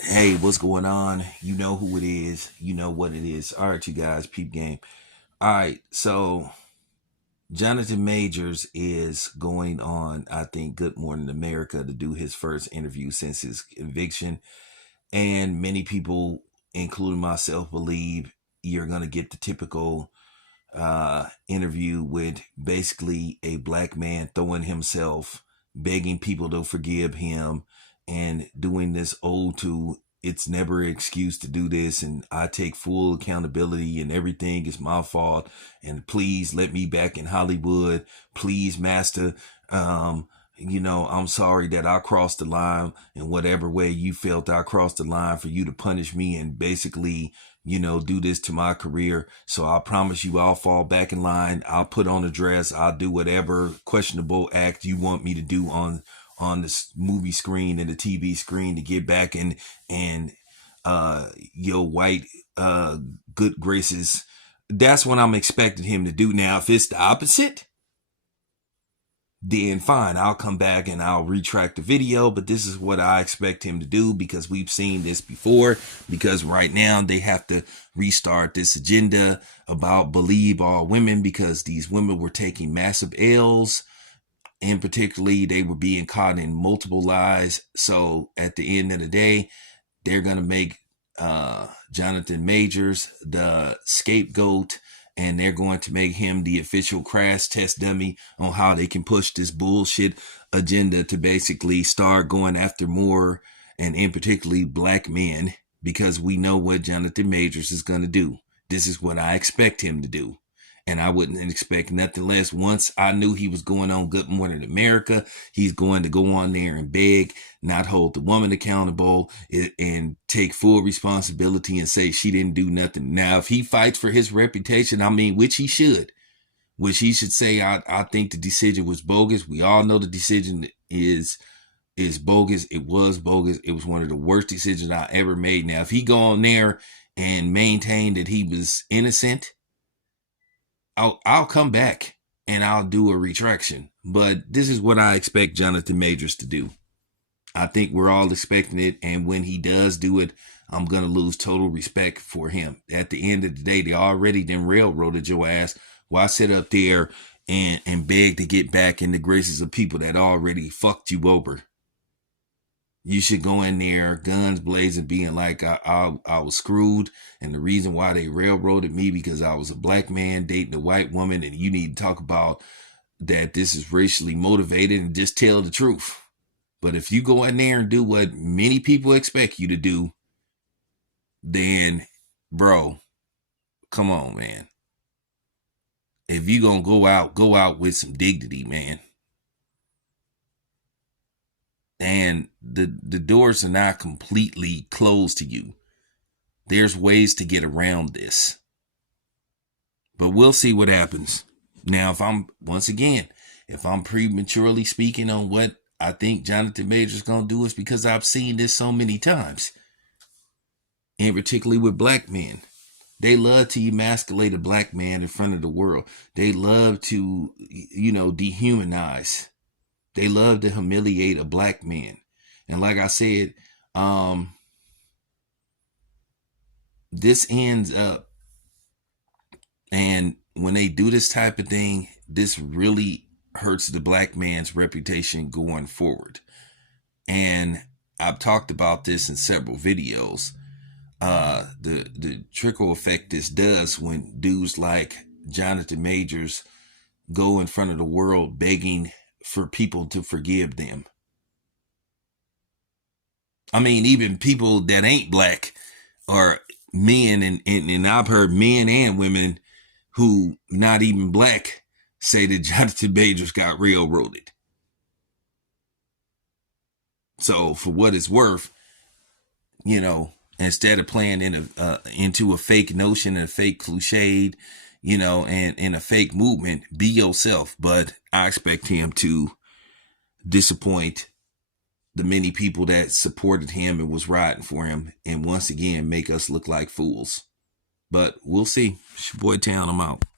Hey, what's going on? You know who it is. You know what it is. All right, you guys, peep game. All right, so Jonathan Majors is going on, I think, Good Morning America to do his first interview since his conviction. And many people, including myself, believe you're going to get the typical interview with basically a black man throwing himself, begging people to forgive him, and doing this ode to it's never an excuse to do this, and I take full accountability, and everything is my fault, and please let me back in Hollywood, please, master. I'm sorry that I crossed the line in whatever way you felt I crossed the line for you to punish me and basically do this to my career. So I promise you I'll fall back in line. I'll put on a dress. I'll do whatever questionable act you want me to do on this movie screen and the TV screen to get back and your white good graces. That's what I'm expecting him to do. Now, if it's the opposite, then fine, I'll come back and I'll retract the video, but this is what I expect him to do because we've seen this before, because right now they have to restart this agenda about believe all women because these women were taking massive L's, and particularly they were being caught in multiple lies. So at the end of the day, they're going to make Jonathan Majors the scapegoat, and they're going to make him the official crash test dummy on how they can push this bullshit agenda to basically start going after more, and in particularly black men, because we know what Jonathan Majors is going to do. This is what I expect him to do. And I wouldn't expect nothing less. Once I knew he was going on Good Morning America, he's going to go on there and beg, not hold the woman accountable, and take full responsibility and say she didn't do nothing. Now, if he fights for his reputation, which he should say, I think the decision was bogus. We all know the decision is bogus. It was bogus. It was one of the worst decisions I ever made. Now, if he go on there and maintain that he was innocent, I'll come back and I'll do a retraction. But this is what I expect Jonathan Majors to do. I think we're all expecting it. And when he does do it, I'm going to lose total respect for him. At the end of the day, they already done railroaded your ass. Why sit up there and beg to get back in the graces of people that already fucked you over? You should go in there, guns blazing, being like, I was screwed. And the reason why they railroaded me because I was a black man dating a white woman. And you need to talk about that this is racially motivated and just tell the truth. But if you go in there and do what many people expect you to do, then, bro, come on, man. If you gonna go out with some dignity, man. And the doors are not completely closed to you. There's ways to get around this. But we'll see what happens. Now, if I'm prematurely speaking on what I think Jonathan Majors is going to do, is because I've seen this so many times. And particularly with black men. They love to emasculate a black man in front of the world. They love to, dehumanize. They love to humiliate a black man. And like I said, this ends up, and when they do this type of thing, this really hurts the black man's reputation going forward. And I've talked about this in several videos. The trickle effect this does when dudes like Jonathan Majors go in front of the world begging for people to forgive them. I mean, even people that ain't black or men, and I've heard men and women who not even black say that Jonathan Majors got railroaded. So for what it's worth, instead of playing into a fake notion and a fake cliche, and a fake movement, be yourself. But I expect him to disappoint the many people that supported him and was riding for him, and once again make us look like fools. But we'll see. It's your boy Town, I'm out.